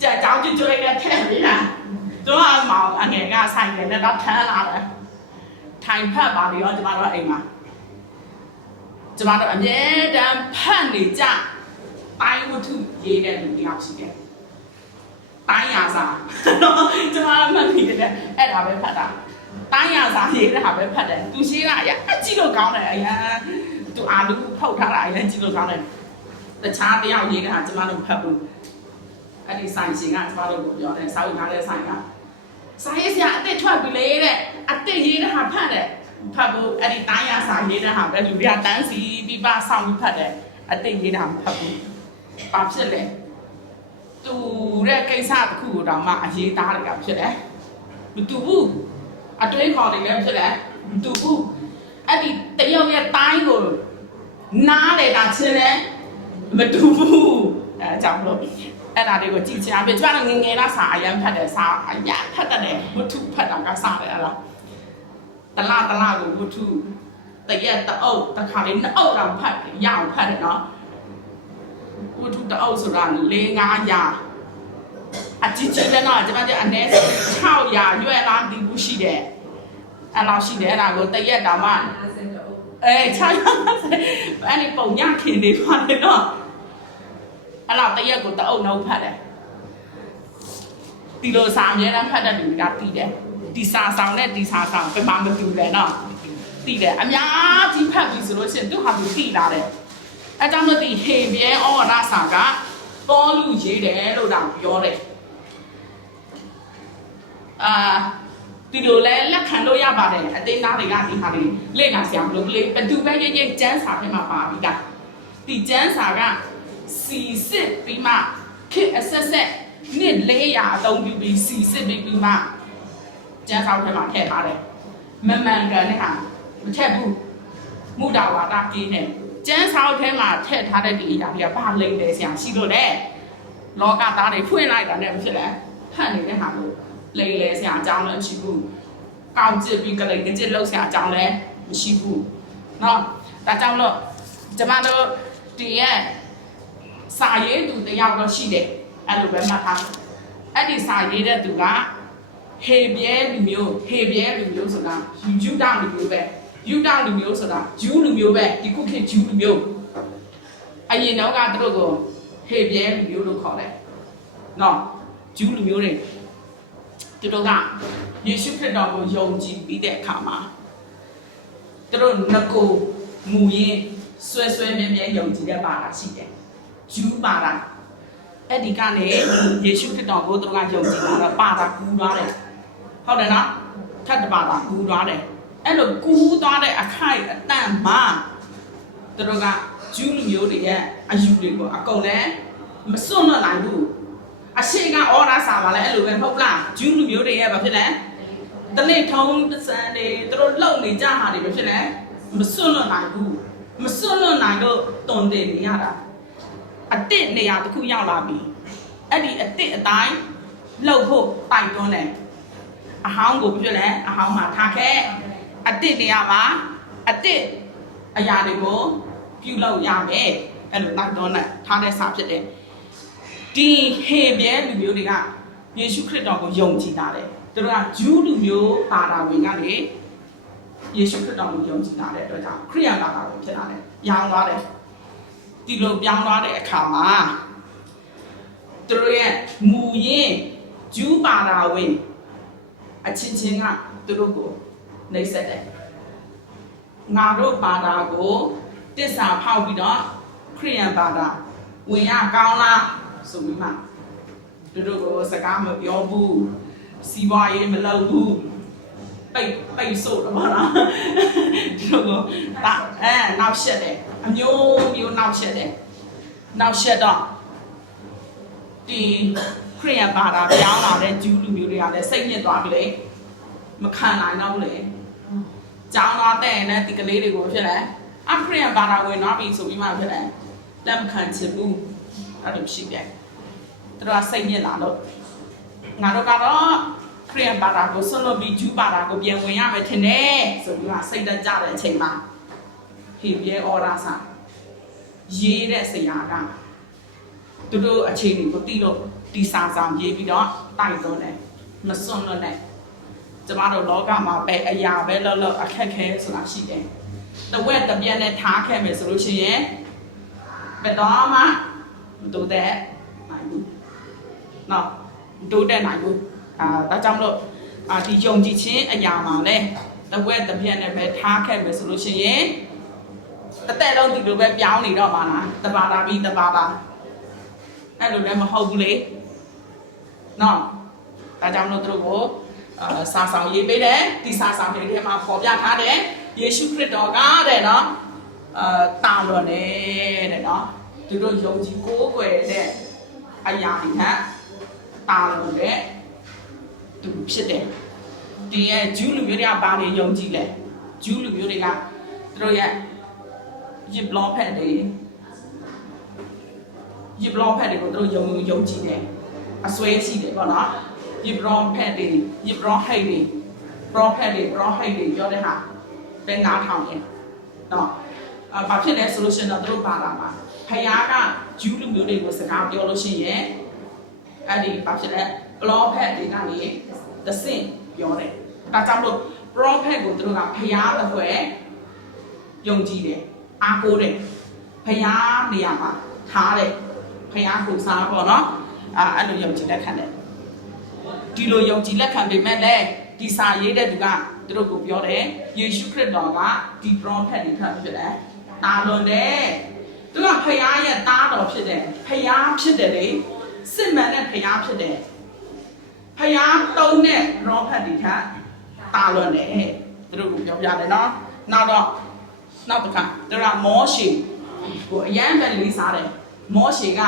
ကြောင်ကျွတ်ကျွတ်လိုက်တဲ့ထဲလေးလားသူကမောင်အငယ်ကဆိုင်တယ်နဲ့တော့ထမ်းလာတယ်ထိုင်ဖက်ပါလေရောကျမတို့အိမ်မှာကျမတို့အမြဲတမ်းဖတ်နေကြတိုင်းဝတ္ထုရေးတဲ့လူတယောက်ရှိတယ်တိုင်းရစာကျမမှတ်ပြီးတယ်အဲ့ဒါပဲဖတ်တာတိုင်းရစာရေးတဲ့ဟာပဲဖတ်တယ်သူရှိတာအကြည့်လို့ကောင်းတယ်အရင်သူအာလူဖောက်ထားတာအရင်ကြည့်လို့ကောင်းတယ်တခြားတယောက်ရေးတဲ့ဟာကျမတို့ဖတ်ဘူးအဲ့ဒီဆိုင်ရှင်ကကျမတို့ကိုပြောတယ်စာဝင်ထားတဲ့ဆိုင်ကစာရေးစရာအသက်ထွက်ပြီလေတဲ့အသက်ရေးတဲ့ဟာဖတ်တယ်ဖတ်ဖို့အဲ့ဒီတိုင်းရစာရေးတဲ့ဟာပဲလူတွေကတန်းစီပြီးပါဆောင်ပြီးဖတ်တယ်အသက်ရေးတာမဖတ်ဘူးဘာဖြစ်လဲသူတဲ့ကိစ္စတစ်ခုကိုတောင်မှအရေးသားတွေကဖြစ်တယ်မတူဘူးအတွေးခေါ်နေလည်းဖြစ်တယ်မတူဘူးအဲ့ဒီတယောက်ရဲ့တိုင်းကိုနားလေတာချင်းလဲမတူဘူးအဲကြောင့်လို့အဲ့ဒါတွေကိုကြည့်ချင်ပြီကျမတို့ငငယ်လားစာအရန်ဖတ်တယ်စာအရန်ဖတ်တယ်ဝတ္ထုဖတ်တာကစားတယ်အဲ့လားတလားကိုဝတ္ထုတရက်တအုပ်တစ်ခါလေး2အုပ်တော့ဖတ်တယ်ရအောင်ဖတ်တယ်နော်ဝတ္ထုတအုပ်ဆိုတာ4-5ရာအကြည့်ကြည့်လည်းတော့ကျမတို့အနည်း6ရာရွယ်လားဒီဘူးရှိတယ်အဲ့လောက်ရှိတယ်အဲ့ဒါကိုတရက်တောင်မှ6ရာအဲ့ဒီပုံညခင်နေပါတယ်နော်အဲ့လောက်တရက်ကိုတအုပ်နှုတ်ဖတ်တယ်ဒီလိုစာအများနဲ့ဖတ်တဲ့လူကတည်တယ်ဒီစာဆောင်နဲ့ဒီစာဆောင်ပြမမတူတယ်နော်တည်တယ်အများကြီးဖတ်ပြီဆိုလို့ရှိရင်သူဟာသူတည်လာတယ်အဲ့ကြောင့်မို့ဒီဟေပြဲဩဝါဒစာကပေါလုရေးတယ်လို့တောင်ပြောတယ်ဒီလိုလဲလက်ခံလို့ရပါတယ်အသိသားတွေကဒီဟာတွေလေ့လာစရာမလိုဘူးလေဘသူပဲရေးကျမ်းစာထဲမှာပါပြီးသားဒီကျမ်းစာကစီစစ်ပြီးမှခေအဆက်နှစ်400အသုံးပြုပြီးစီစစ်ပြီးမှကျမ်းစာထဲမှာထည့်ထားတယ်မမှန်ကန်တဲ့ဟာမထည့်ဘူးမူတာဝါဒကင်းတယ်ကျမ်းစာထဲမှာထည့်ထားတဲ့ဒီအရာတွေကဘာလိမ့်တယ်ဆရာရှိလို့လေလောကသားတွေဖွင့်လိုက်တာနဲ့မဖြစ်လဲဖတ်နေတဲ့ဟာလို့လိမ့်လေဆရာအကြောင်းလည်းမရှိဘူးကောင်းကြည့်ပြီးကြလိမ့်ကြည့်လို့ဆရာအကြောင်းလည်းမရှိဘူးเนาะဒါကြောင့်လို့ကျမတို့ဒီရဲ့စာရေးသူတယောက်တော့ရှိတယ်အဲ့လိုပဲမှတ်ထားအဲ့ဒီစာရေးတဲ့သူကဟေပြဲလူမျိုးဆိုတာယူဒလူမျိုးပဲယူဒလူမျိုးဆိုတာဂျူးလူမျိုးပဲဒီခုခေတ်ဂျူးလူမျိုးအရင်တော့ကသူတို့ကိုဟေပြဲလူမျိုးလို့ခေါ်တယ်နော်ဂျူးလူမျိုးတွေသူတို့ကယေရှုခရစ်တော်ကိုယုံကြည်ပြီးတဲ့အခါမှာသူတို့ငကိုမူရင်းဆွဲမြဲယုံကြည်တဲ့ဘာသာရှိတယ်ဂျူးဘာသာအဲ့ဒီကနေယေရှုခရစ်တော်ကိုသူတို့ကယုံကြည်လာတော့ဘာသာကူးသွားတယ်ဟုတ်တယ်နော်ထပ်တဘာသာကူးသွားတယ်အဲ့လိုကူးသွားတဲ့အခိုက်အတန့်မှာသူတို့ကဂျူးလူမျိုးတွေရဲ့အယူတွေကိုအကုန်လည်းမစွန့်လွတ်နိုင်ဘူးအရှိကအော်ရာစာပါလဲအဲ့လိုပဲမဟုတ်လားဂျူးလူမျိုးတွေရဲ့ဘာဖြစ်လဲတလိထုံးပစံတွေသူတို့လုံနေကြမှာတွေဘာဖြစ်လဲမစွန့်လွတ်နိုင်ဘူးမစွန့်လွတ်နိုင်တော့တုံတင်နေရတာအတစ်နေရာတစ်ခုရောက်လာပြီအဲ့ဒီအတစ်အတိုင်းလှုပ်ဖို့တိုင်တွန်းတယ်အဟောင်းကိုဘာဖြစ်လဲအဟောင်းမှာထားခဲ့အတစ်နေရာမှာအတစ်အရာတွေကိုပြုလုပ်ရမယ်အဲ့လိုတိုင်တွန်းတဲ့ထားတဲ့စာဖြစ်တယ်ဒီဟေပြဲလူမျိုးတွေကယေရှုခရစ်တော်ကိုယုံကြည်တာတယ်သူတို့ကဂျူးလူမျိုးဘာသာဝင်ကနေယေရှုခရစ်တော်ကိုယုံကြည်တာတဲ့အတွက်ကြောင့်ခရိယန်ဘာသာဝင်ဖြစ်လာတယ်ရောင်းသွားတယ်ဒီလိုပြောင်းသွားတဲ့အခါမှာသူတို့ရဲ့မူရင်းဂျူးဘာသာဝင်အချင်းချင်းကသူတို့ကိုနှိပ်စက်တယ်ငါတို့ဘာသာကိုတစ္ဆာဖောက်ပြီးတော့ခရိယန်ဘာသာဝင်ရကောင်းလားဆိုပြီးမှသူတို့ကိုစကားမပြောဘူးစီးပွားရေးမလုပ်ဘူးပိတ်ဆို့တော့ဗလားသူတို့ကနောက်ရှက်တယ်အမျိုးနောက်ရှက်တယ်နောက်ရှက်တော့ဒီခ ခရိယန်ဘာသာပြောင်းလာတဲ့ဂျူးလူမျိုးတွေကလည်းစိတ်ညစ်သွားပြီလေမခံနိုင်တော့ဘူးလေကျောင်းသားတဲ့နဲ့ဒီကလေးတွေကိုဖြစ်လဲခရိယန်ဘာသာဝင်သွားပြီဆိုပြီးမှဖြစ်လဲလက်မခံချင်ဘူးအဲ့လိုရှိတယ်သူတို့ကစိတ်ညစ်လာလို့ငါတို့ကတော့ခရိယန်ဘာသာကိုဆွလို့ပြီးဂျူးဘာသာကိုပြန်ဝင်ရမယ်ထင်တယ်ဆိုပြီးမှစိတ်တက်ကြတဲ့အချိန်မှာဟေပြဲအော်ရာစာရေးတဲ့ဆရာကသူတို့အခြေအနေကိုသိလို့ဒီစာဆောင်ရေးပြီးတော့တိုက်တွန်းတယ်မစွန့်လွတ်နဲ့ကျမတို့လောကမှာပဲအရာပဲလောလောအခက်ခဲဆိုတာရှိတယ်တဝက်တပြက်နဲ့ထားခဲ့မယ်ဆိုလို့ရှိရင်ဘယ်တော့မှမတူတဲ့နိုင်ဘူးနော်မတူတဲ့နိုင်ဘူးဒါကြောင့်မလို့ဒီယုံကြည်ခြင်းအရာမှာလဲတဝက်တပြက်နဲ့ပဲထားခဲ့မယ်ဆိုလို့ရှိရင်တစ်သက်လုံးဒီလိုပဲပြောင်းနေတော့မှာလားတပါတာပြီးတပါတာအဲ့လိုလည်းမဟုတ်ဘူးလေနော်ဒါကြောင့်မလို့သူတို့ကိုစာဆောင်ရေးပေးတယ်ဒီစာဆောင်တွေထဲမှာပေါ်ပြထားတယ်ယေရှုခရစ်တော်ကတဲ့နော်တာလွန်တဲ့နော်သူတို့ယုံကြည်ကိုးကွယ်တဲ့အရာတွေဟာတာလွန်တဲ့သူဖြစ်တယ်ဒီရဲ့ဂျူးလူမျိုးတွေကဘာတွေယုံကြည်လဲဂျူးလူမျိုးတွေကသူတို့ရဲ့ယစ်ဘလော့ဖက်တွေကိုသူတို့ယုံကြည်တယ်အစွဲရှိတယ်ပေါ့နော်ယစ်ဘလော့ဖက်တွေယစ်ဘလော့ဟိတ်တွေပရောဖက်တွေပြောတဲ့ဟာပဲနားထောင်ရင်နော်ဘာဖြစ်လဲဆိုလို့ရှိရင်တော့သူတို့ဘာသာမှာဖယားကဂျူးလူမျိုးတွေကိုစကားပြောလို့ရှိရင်အဲ့ဒီဘာဖြစ်လဲပရောဖက်တွေကနေသစင်ပြောတယ်ဒါကြောင့်လို့ပရောဖက်ကိုသူတို့ကဖယားအတွက်ယုံကြည်တယ်အားကိုးတယ်ဖယားနေရာမှာထားတယ်ဖယားကိုစားပေါ့နော်အဲ့လိုယုံကြည်လက်ခံတယ်ဒီလိုယုံကြည်လက်ခံပေမဲ့လည်းဒီစာရေးတဲ့သူကသူတို့ကိုပြောတယ်ယေရှုခရစ်တော်ကဒီ prophet တွေထပ်ဖြစ်တယ်တာလွန်တယ်သူကဖယားရဲ့သားတော်ဖြစ်တယ်ဖယားဖြစ်တယ်လေစစ်မှန်တဲ့ဖယားဖြစ်တယ်ဖယားတုံးတဲ့ prophet တွေထပ်တာလွန်တယ်သူတို့ကိုပြောပြတယ်နော်နောက်တစ်ခါသူကမောရှေကိုအရန်ပဲလေးစားတယ်မောရှေက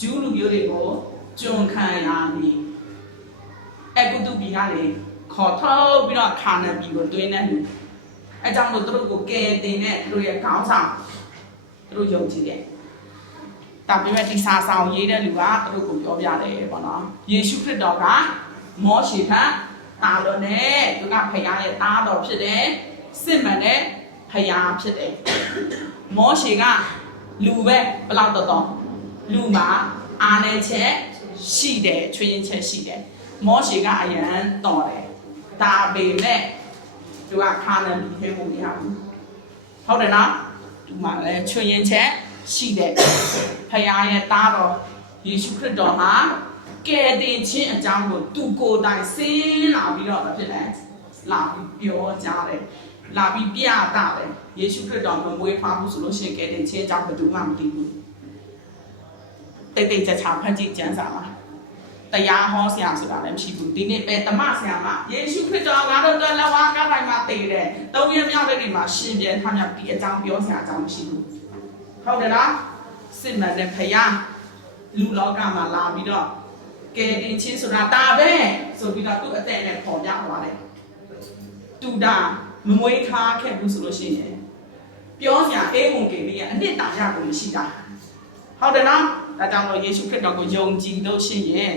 ဂျူးလူမျိုးတွေကိုကျွန်ခံရပြီအကုတုပြည်ကလေခေါ်ထုတ်ပြီးတော့ခါနပြည်ကိုတွင်းနေတယ်အဲကြောင့်မို့သူတို့ကိုကယ်တင်တဲ့သူတို့ရဲ့ခေါင်းဆောင်သူတို့ယုံကြည်တယ်ဒါပေမဲ့ဒီစာဆောင်ရေးတဲ့လူကသူတို့ကိုပြောပြတယ်ပေါ့နော်ယေရှုခရစ်တော်ကမောရှေကတာလွန်နဲ့သူကဖယားရဲ့သားတော်ဖြစ်တယ်စစ်မှန်တဲ့ဖယားဖြစ်တယ်မောရှေကလူပဲဘယ်လောက်တော့လူမှာအားနည်းချက်ရှိတယ်ချွင်းချက်ရှိတယ်မောရှေကအရန်တော်တယ်ဒါပေမဲ့သူကခါနန်ပြည်ထဲကိုမရဘူးဟုတ်တယ်နော်ဒီမှာလည်းချွင်းချက်ရှိတယ်ဖယားရဲ့သားတော်ယေရှုခရစ်တော်ဟာကယ်တင်ခြင်းအကြောင်းကိုသူကိုယ်တိုင်ဆင်းလာပြီးတော့ဖြစ်တယ်လာပြီးပြောကြားတယ်လာပြီးပြတာတယ်ယေရှုခရစ်တော်မမွေးဖွားဘူးဆိုလို့ရှိရင်ကယ်တင်ခြင်းအကြောင်းဘယ်သူမှမသိဘူးတိတ်ချာဖတ်ကြည့်ကျမ်းစာမှာတရားဟောဆရာဆိုတာလည်းမရှိဘူးဒီနေ့ပဲဓမ္မဆရာမယေရှုခရစ်တော်ကတော့တလဝါကတိုင်းမှာတည်တယ်သုံးရမြောက်တဲ့နေ့မှာရှင်ပြန်ထမြောက်ဒီအကြောင်းပြောဆရာအကြောင်းမရှိဘူးဟုတ်တယ်လားစစ်မှန်တဲ့ဖယားလူလောကမှာလာပြီးတော့ကယ်တင်ခြင်းဆိုတာဒါပဲဆိုပြီးတော့သူ့အသက်နဲ့ပေါ်ပြသွားတယ်တူတာမမွေးခါခဲ့ဘူးဆိုလို့ရှိရင်ပြောစရာအေးဝင်ကြပြီးအနှစ်တာရကိုမရှိတာဟုတ်တယ်နော်ဒါကြောင့်လို့ယေရှုခရစ်တော်ကိုယုံကြည်လို့ရှိရင်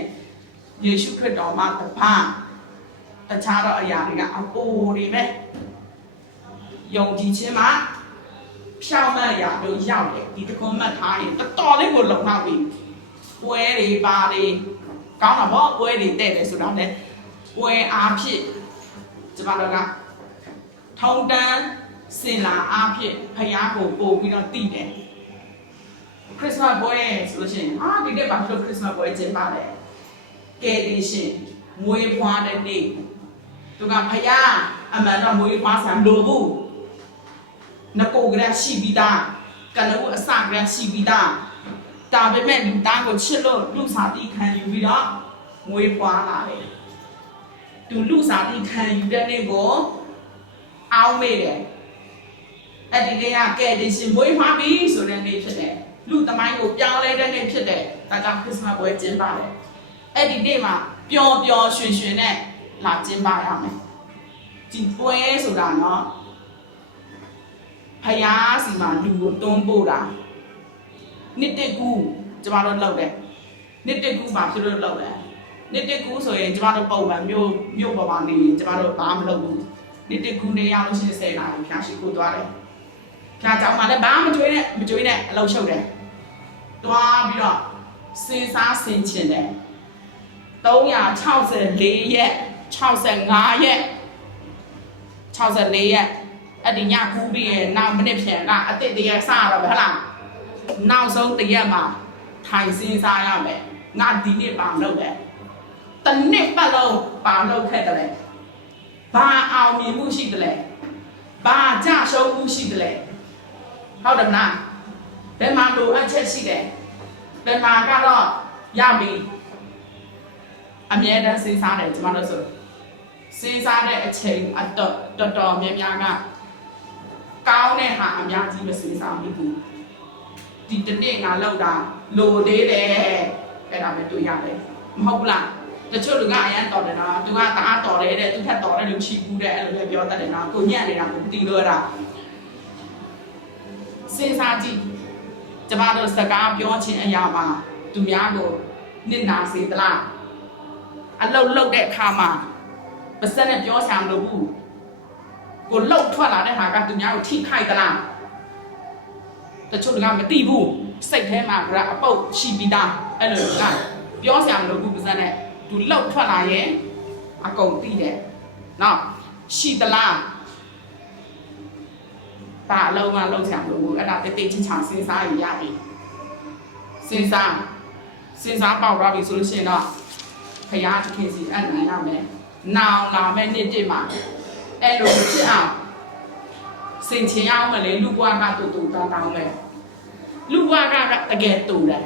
ယေရှုခရစ်တော်မှာတပါးတခြားသောအရာတွေကအပိုတွေပဲယုံကြည်ခြင်းမှာဖြောင့်မတ်ရာတို့ရောက်တယ်ဒီတခွန်းမှတ်ထားရင်တော်တော်လေးကိုလုံလောက်ပြီပွဲတွေပါတွေကောင်းတာပေါ့ပွဲတွေတဲ့တယ်ဆိုတော့လေပွဲအားဖြင့်ကျမတို့ကထုံတန်းစင်လာအားဖြင့်ဖယားကိုပို့ပြီးတော့တည်တယ်ခရစ်စမတ်ပွဲဆိုလို့ရှိရင်ဒီနေ့ဘာလို့ခရစ်စမတ်ပွဲကျင်းပလဲကယ်တင်ရှင်မွေးဖွားတဲ့နေ့သူကဖယားအမှန်တော့မွေးဖွားဆံလို့ဘူးနကိုကရရှိပြီးသားကနဦးအစကရရှိပြီးသားဒါပေမဲ့လူသားကိုချစ်လို့လူစားတိခံယူပြီးတော့မွေးဖွားလာတယ်သူလူစားတိခံယူတဲ့နေ့ကိုအောင်းမေးတယ်အဲ့ဒီနေ့ကကယ်တင်ရှင်မွေးဖွားပြီဆိုတဲ့နေ့ဖြစ်တယ်လူသမိုင်းကိုပြောင်းလဲတဲ့နေ့ဖြစ်တယ်ဒါကြောင့်ခရစ်စမတ်ပွဲကျင်းပတယ် အဲ့ဒီနေ့မှာပျော်ပျော်ရွှင်ရွှင်နဲ့လာကျင်းပရမယ်ဒီပွဲဆိုတာနော်ဖယားစီမှာလူကိုတွန်းပို့တာနှစ်တက်ကူကျမတို့လုပ်တယ်နှစ်တက်ကူမှာဖြစ်လို့လုပ်တယ်နှစ်တက်ကူဆိုရင်ကျမတို့ပုံမှန်မြို့ပေါ်မှာနေကျမတို့ဘာမှမလုပ်ဘူးနှစ်တက်ကူနေရလို့ရှိရင်10နာရီဖျားရှိကိုသွားတယ်ဖျားကြောင်မှာလည်းဘာမှမကြွေးနဲ့အလုပ်ရှုပ်တယ်သွားပြီးတော့စဉ်းစားဆင်ခြင်တယ်364ရက်65ရက်64ရက်အဲ့ဒီညကူးပြီးရဲ့နောက်မိနစ်ဖြန်ကအစ်စ်တရက်စတော့ပဲဟုတ်လားနောက်ဆုံးတရက်မှာထိုင်စဉ်းစားရမယ်ငါဒီနေ့ပါလုပ်တယ်တနှစ်ပတ်လုံးပါလုပ်ခဲ့တယ်လေဘာအောင်မြင်မှုရှိတယ်လဲဘာကြရှုံးမှုရှိတယ်လဲဟုတ်တယ်မလားဘယ်မှာလိုအပ်ချက်ရှိတယ်ဘယ်မှာကတော့ရပြီအမြဲတမ်းစဉ်းစားတယ်ကျမတို့ဆိုစဉ်းစားတဲ့အချိန်တော်တော်များများကကောင်းတဲ့ဟာအများကြီးမစဉ်းစားမိဘူးဒီတနေ့ငါလောက်တာလိုသေးတယ်အဲ့ဒါပဲတွေ့ရတယ်မဟုတ်လားတချို့လူကအရန်တော်တယ်နော်သူကတအားတော်တယ်တဲ့သူထက်တော်တယ်လို့ချီးဘူးတဲ့အဲ့လိုလည်းပြောတတ်တယ်နော်ကိုညံ့နေတာကိုမသိလို့အဲ့ဒါစဉ်းစားကြည့်ကျမတို့စကားပြောခြင်းအရာမှာသူများကိုနစ်နာစေသလားအလုပ်လုပ်တဲ့အခါမှာပါစက်နဲ့ပြောဆောင်လို့ဘူးကိုလှုပ်ထွက်လာတဲ့ဟာကသူများကိုထိခိုက်သလားတချို့ကမသိဘူးစိတ်ထဲမှာကအပုတ်ရှိပြီးသားအဲ့လိုကပြောဆောင်လို့ဘူးပါစက်နဲ့သူလှုပ်ထွက်လာရင်အကုန်သိတယ်နော်ရှိသလားဒါအလုံးမလှုပ်ဆောင်လို့ဘူးအဲ့ဒါတိတ်ချင်းချောင်စဉ်းစားရရပြီစဉ်းစားပေါက်ရပြီဆိုလို့ရှိရင်တော့ဖယားတခင်စီအဲ့နိုင်ရမယ်နောင်လာမဲ့နေ့တည်းမှာအဲ့လိုဖြစ်အောင်စင်ချင်အောင်မလဲလူဘွားကတူတောင်းပဲလူဘွားကတကယ်တူတယ်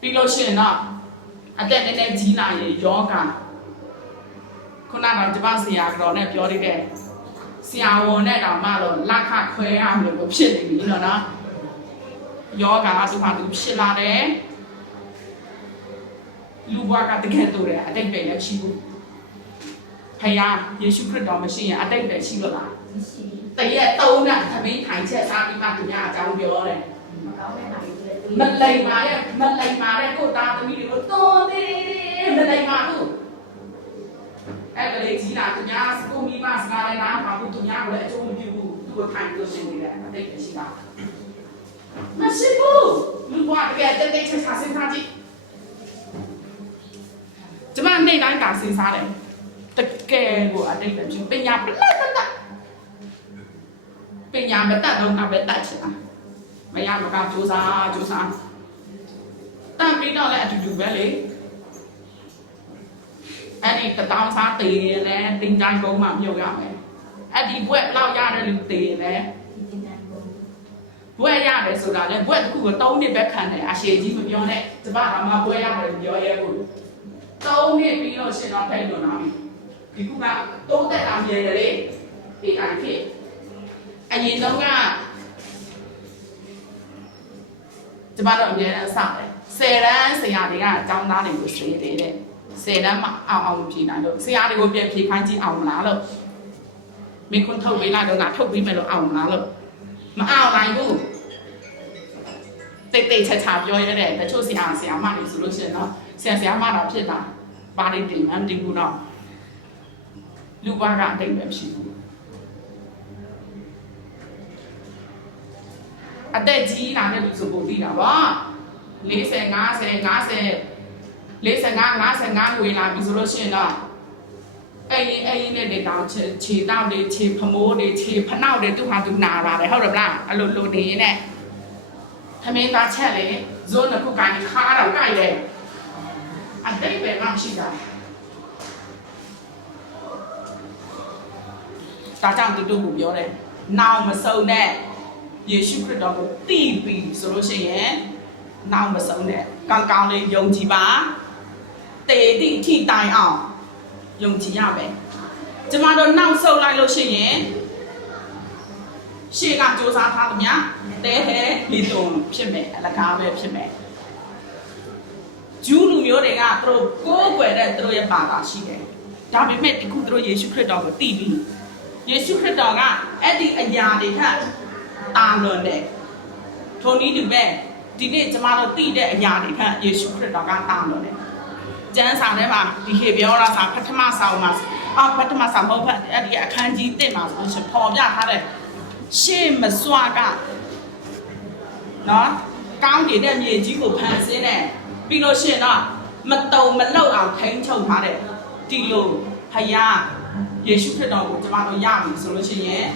ပြီးလို့ရှိရင်တော့အတက်နည်းနည်းကြီးလာရင်ယောဂခုနကကျမဆရာတော်နဲ့ပြောလိုက်တဲ့ဆရာဝန်နဲ့တောင်မှတော့လက်ခခွဲရမလို့ဖြစ်နေပြီနော်ယောဂကသူ့ဟာသူဖြစ်လာတယ်လူဘွားကတကယ်တူတယ်အတိတ်ပဲလည်းရှိဘူးဖယားယေရှုခရစ်တော်မရှိရင်အတိတ်ပဲရှိလို့လားမရှိတရက်3နဲ့သမီးထိုင်ချက်စားပြီးမှသူများအကြောင်းပြောတယ်မလိမ္မာတဲ့ကိုသားသမီးတွေကိုတော်တယ်မလိမ္မာဘူးအဲ့ဒါလေးကြီးလာသူများစကူမီမစကားလည်းနားမှာဘူးသူများကလည်းအကျိုးမပြုဘူးသူ့ကိုထိုင်လို့ရှိနေတယ်အတိတ်ပဲရှိတာမရှိဘူးလူဘွားတကယ်တိတ်ချက်စားစဉ်းစားကြည့်ကျမနေ့တိုင်းတာစဉ်းစားတယ်တကယ်ကိုအတိတ်ပဲဖြစ်ပညာပညာမတတ်တော့ငါပဲတတ်ချင်တာမရမကစူးစမ်းတန်ပြီးတော့လည်းအတူတူပဲလေအဲ့ဒီတောင်းစားတည်ရင်လည်းတင်ကြိုင်ကုန်းမှာမြုပ်ရမယ်အဲ့ဒီဘွဲ့လောက်ရတဲ့လူတည်ရင်လည်းဘွဲ့ရတယ်ဆိုတာလည်းဘွဲ့တစ်ခုကို3နှစ်ပဲခံတယ်အရှိကြီးမပြောနဲ့ကျမကမှဘွဲ့ရတယ်ပြောရဲဘူး3နှစ်ပြီးလို့ရှင်တော့ထိုင်လို့နာပြီဒီခုကတိုးတက်လာမြင်တယ်လေ AI ဖြစ်အရင်တော့ကကျမတို့အများအားစတယ်10တန်းဆရာတွေကအကြောင်းသားတွေကိုဆွေးတယ်တဲ့10တန်းမှာအောင်ဖြေနိုင်လို့ဆရာတွေကိုပြန်ဖြေခိုင်းကြည့်အောင်မလားလို့မိခွန်းထုတ်ပေးလိုက်တော့ငါထုတ်ပေးမယ်လို့အောင်မလားလို့မအောင်နိုင်ဘူးတိတ်ချာပြောရတဲ့တချို့ဆရာမတွေဆိုလို့ရှိရင်တော့ဆရာမတော့ဖြစ်တာပါနေတယ်မှမသိဘူးတော့လူဘွားကအတိတ်ပဲဖြစ်ဘူးအသက်ကြီးလာတဲ့လူဆိုပို့ပြီးတာဗော40 50ဝင်လာပြီဆိုလို့ရှိရင်တော့အဲ့ဒီနဲ့တောင်ခြေတောက်တွေခြေဖမိုးတွေခြေဖနောက်တွေသူ့ဟာသူနာလာတယ်ဟုတ်တယ်မလားအဲ့လိုလိုနေရင်နဲ့သမင်းသားချက်လေဇိုးနှစ်ခုကိုင်းခါတော့ကြိုက်တယ်အတိတ်ပဲမရှိတာဒါကြောင့်သူတို့ကပြောတယ်နောင်မဆုံးတဲ့ယေရှုခရစ်တော်ကိုသိပြီဆိုလို့ရှိရင်နောင်မဆုံးတဲ့ကောင်းလေးယုံကြည်ပါတေသည့်အထိတိုင်အောင်ယုံကြည်ရမယ်ကျမတို့နောက်ဆုတ်လိုက်လို့ရှိရင်ရှေ့ကစူးစမ်းထားသမျှတဲဟဲလီတုံဖြစ်မယ်အလကားပဲဖြစ်မယ်ဂျူးလူ မျိုးတွေကသူတို့ကိုးကွယ်တဲ့သူတို့ရဲ့ဘာသာရှိတယ်ဒါပေမဲ့ဒီခုသူတို့ယေရှုခရစ်တော်ကိုတည်ပြီးယေရှုခရစ်တော်ကအဲ့ဒီအရာတွေထက်တာလွန်တယ်ထိုနည်းတူပဲဒီနေ့ကျမတို့သိတဲ့အရာတွေထက်ယေရှုခရစ်တော်ကတာလွန်တယ်ကျမ်းစာထဲမှာဒီဟေပြောရာစာပထမဆောင်မှာပထမဆောင်မဟုတ်ဘူးအဲ့ဒီအခန်းကြီး1မှာဆိုရှင်ပေါ်ပြထားတဲ့ရှေ့မစွာကနော်ကောင်းနေတဲ့မြေကြီးကိုဖန်ဆင်းတဲ့ပြီးလို့ရှိရင်တော့မတုံမလောက်အောင်ထိန်းချုပ်ထားတဲ့ဒီလိုဖယားယေရှုခရစ်တော်ကိုကျမတို့ရပြီဆိုလို့ရှိရင်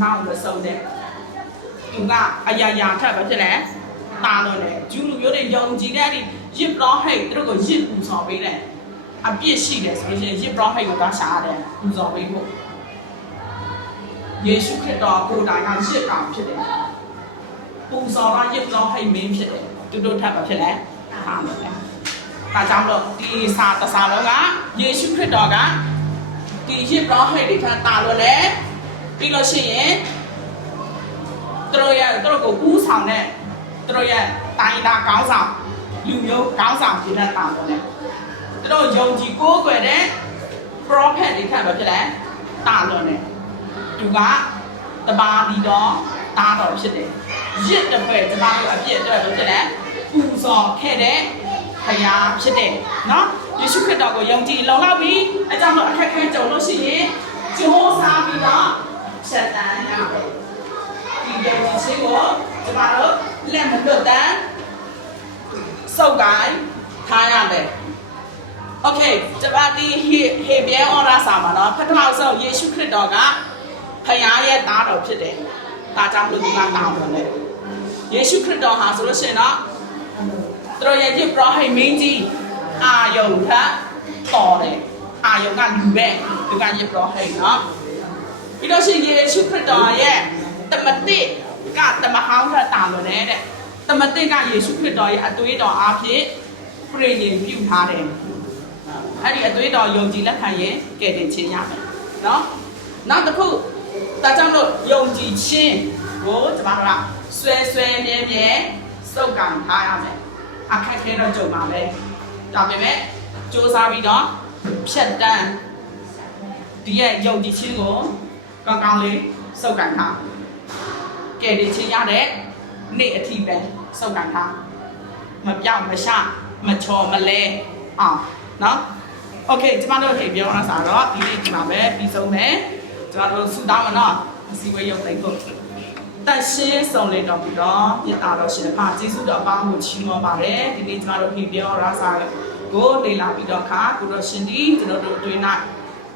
နောက်လို့ဆုံးတဲ့သူကအရာရာထက်ပဲဖြစ်တယ်တာလွန်တယ်ဂျူးလူမျိုးတွေယုံကြည်တဲ့ဒီယစ်ဘလောဟိတ်သူတို့ကိုယစ်ပူဇော်ပေးတယ်အပြစ်ရှိတယ်ဆိုလို့ရှိရင်ယစ်ဘလောဟိတ်ကိုသွားရှာရတယ်ပူဇော်ပေးဖို့ယေရှုခရစ်တော်ကိုယ်တိုင်ကယစ်ကောင်ဖြစ်တယ်ပူဇော်တာယစ်ဘလောဟိတ်မင်းဖြစ်တယ်သူတို့ထပ်ပဲဖြစ်တယ်တာလွန်တယ်ဒါကြောင့်လို့ဒီစာတစားလုံးကယေရှုခရစ်တော်ကဒီယစ်ဘလောဟိတ်တွေထပ်တာလွန်တယ်ပြီးလို့ရှိရင်သူတို့ကိုကူးဆောင်တဲ့သူတို့ရဲ့တိုင်းသားကောင်းဆောင်လူမျိုးကောင်းဆောင်ဖြစ်တဲ့တာလွန်တယ်သူတို့ယုံကြည်ကိုးကွယ်တဲ့ prophet တွေထပ်ပဲဖြစ်တယ်တာလွန်တယ်သူကတပါးဒီတော့တားတော်ဖြစ်တယ်ရစ်တဲ့ဘက်ကျမတို့အပြစ်အတွက်ပဲဖြစ်တယ်ပူဇော်ခဲ့တဲ့ဖယားဖြစ်တယ်နော်ယေရှုခရစ်တော်ကိုယုံကြည်လုံလောက်ပြီးအဲကြောင့်လို့အခက်ခဲကြုံလို့ရှိရင်ကြိုးစားပြီးတော့ဆက်တန်းရမယ်ဒီယုံကြည်ခြင်းကိုကျမတို့လက်မလွတ်တမ်းစုပ်ကိုင်းထားရမယ်โอเคကျမဒီဟေဘဲဩရာစာမှာနော်ပထမဆုံးယေရှုခရစ်တော်ကဖယားရဲ့သားတော်ဖြစ်တယ်ဒါကြောင့်လို့ဒီကတောင်းတယ်ယေရှုခရစ်တော်ဟာဆိုလို့ရှိရင်တော့သူတို့ရဲ့ယစ်ဘလောဟိတ်မင်းကြီးအာယုန်ထတော်တယ်အာယုန်ကလူပဲသူကယစ်ဘလောဟိတ်နော်ပြီးတော့ရှင်ယေရှုခရစ်တော်ရဲ့တမတိကတမဟောင်းထတာလို့တဲ့တမတိကယေရှုခရစ်တော်ရဲ့အသွေးတော်အားဖြင့်ပြည်ရင်ပြုထားတယ်အဲ့ဒီအသွေးတော်ယုံကြည်လက်ခံရင်ကယ်တင်ခြင်းရမယ်နော်နောက်တစ်ခုဒါကြောင့်လို့ယုံကြည်ခြင်းကိုကျမတို့ကဆွဲမြဲစုပ်ကန်ထားရမယ်အခက်ခဲတော့ကြုံပါပဲဒါပေမဲ့စူးစမ်းပြီးတော့ဖြတ်တန်းဒီရဲ့ယုံကြည်ခြင်းကိုကောင်းကောင်းလေးစုပ်ကန်ထားကယ်တင်ခြင်းရတဲ့နေ့အထိပဲစုပ်ကန်ထားမပြောင်းမရှမချော်မလဲအောင်နော်โอเคကျမတို့ခေပြောရစားတော့ဒီနေ့ဒီမှာပဲပြီးဆုံးမယ်ကျမတို့ဆူတောင်းမနော်အစည်းအဝေးရုပ်သိမ်းဖို့တန်ရှင်းဆုံးလေးတော့ပြီးတော့ပြတာတော့ရှင်ဖာကျေးဇူးတော်အပေါင်းကိုချီးမွမ်းပါတယ်ဒီနေ့ကျမတို့ခေပြောရစားကိုလေ့လာပြီးတော့ခါကိုတော့ရှင်ဒီကျွန်တော်တို့အတွင်း၌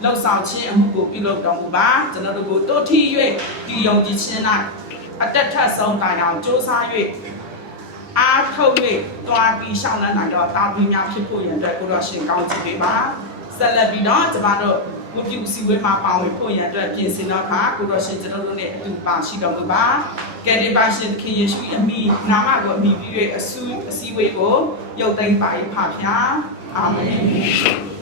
လောက်ဆောင်ခြင်းအမှုကိုပြုလုပ်တော်မူပါကျွန်တော်တို့ကိုတိုးထီ၍ဒီယုံကြည်ခြင်း၌အတက်ထက်ဆုံးတိုင်အောင်စ조사၍အားထုတ်၍တွားပြီးရှောင်းလန်းနိုင်တော့တာဝန်များဖြစ်ဖို့ရန်အတွက်ကိုတော့ရှင်ကောင်းချီးပေးပါဆက်လက်ပြီးတော့ကျမတို့ဝိပုစီဝေးမှာပါဝင်ဖို့ရန်အတွက်ပြင်ဆင်တော့ခါကိုတော့ရှင်ကျွန်တော်တို့နဲ့အတူပါရှိတော်မူပါကယ်တင်ပါရှင်သခင်ယေရှုအမိနာမကိုအမိပြု၍အစည်းအဝေးကိုရုပ်သိမ်းပါ၏ဖခင်အာမင်